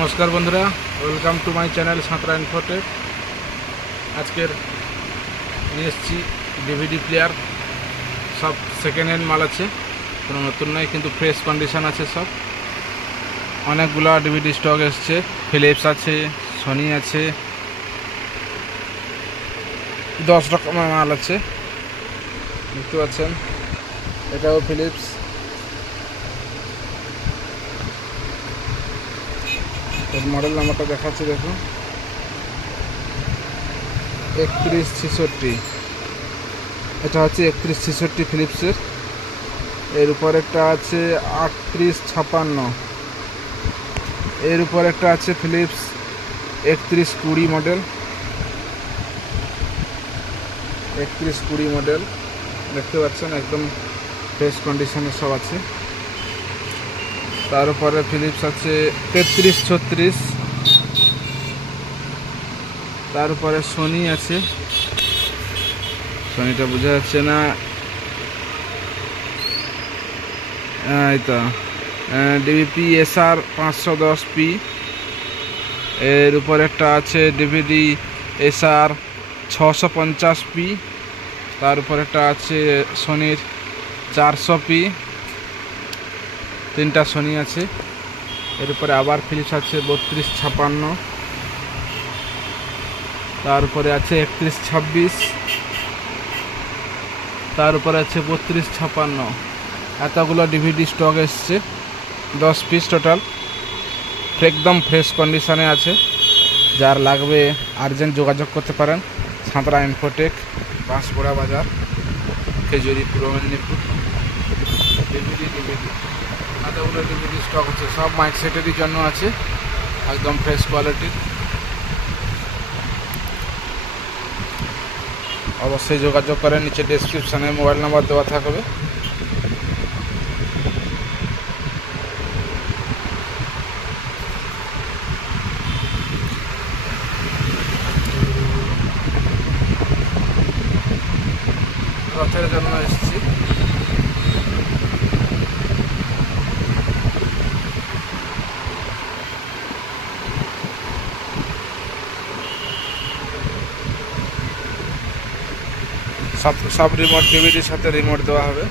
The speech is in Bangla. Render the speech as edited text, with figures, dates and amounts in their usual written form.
নমস্কার বন্ধুরা, welcome to my channel Santra Infotech. আজকের নিয়ে এসেছি ডিভিডি প্লেয়ার। সব সেকেন্ড হ্যান্ড মাল আছে, কোনো নতুন নয়, কিন্তু ফ্রেশ কন্ডিশন আছে। সব অনেকগুলো ডিভিডি স্টক এসছে। ফিলিপস আছে, সোনি আছে, 10 রকমের মাল আছে। দেখতে পাচ্ছেন, এটাও ফিলিপস। এর মডেল নাম্বারটা দেখাচ্ছি, দেখুন 3166। এটা হচ্ছে 3166 ফিলিপসের। এর উপর একটা আছে 3856। এর উপর একটা আছে ফিলিপস 3120 মডেল। 3120 মডেল দেখতে পাচ্ছেন, একদম ফ্রেশ কন্ডিশনের সব আছে। তার উপরে ফিলিপস আছে 3336। তার উপরে সোনি আছে, সোনিটা বোঝা যাচ্ছে না, এই তো ডিভিপি SR 510p। এর উপর একটা আছে ডিভিডি SR 650p। তার উপর একটা আছে সোনির 400p। তিনটা সোনি আছে। এর উপরে আবার ফিলিপস আছে 3256। তার উপরে আছে 3126। তার উপরে আছে 3256। এতগুলো ডিভিডি স্টক এসছে, 10 পিস টোটাল। একদম ফ্রেশ কন্ডিশনে আছে। যার লাগবে আর্জেন্ট যোগাযোগ করতে পারেন। সাঁতরা ইনফোটেক, বাঁশপোড়া বাজার, খেজুরি, পূর্ব মেদিনীপুর। ডিভিডি এতগুলো ডিভিডি স্টক আছে, সব মাইক সেটেরই জন্য আছে, একদম ফ্রেশ কোয়ালিটির। অবশ্যই যোগাযোগ করেন, নিচে ডেসক্রিপশানে মোবাইল নাম্বার দেওয়া থাকবে। রথের জন্য এসেছি। সব রিমোট ডিভিডির সাথে রিমোট দেওয়া হবে।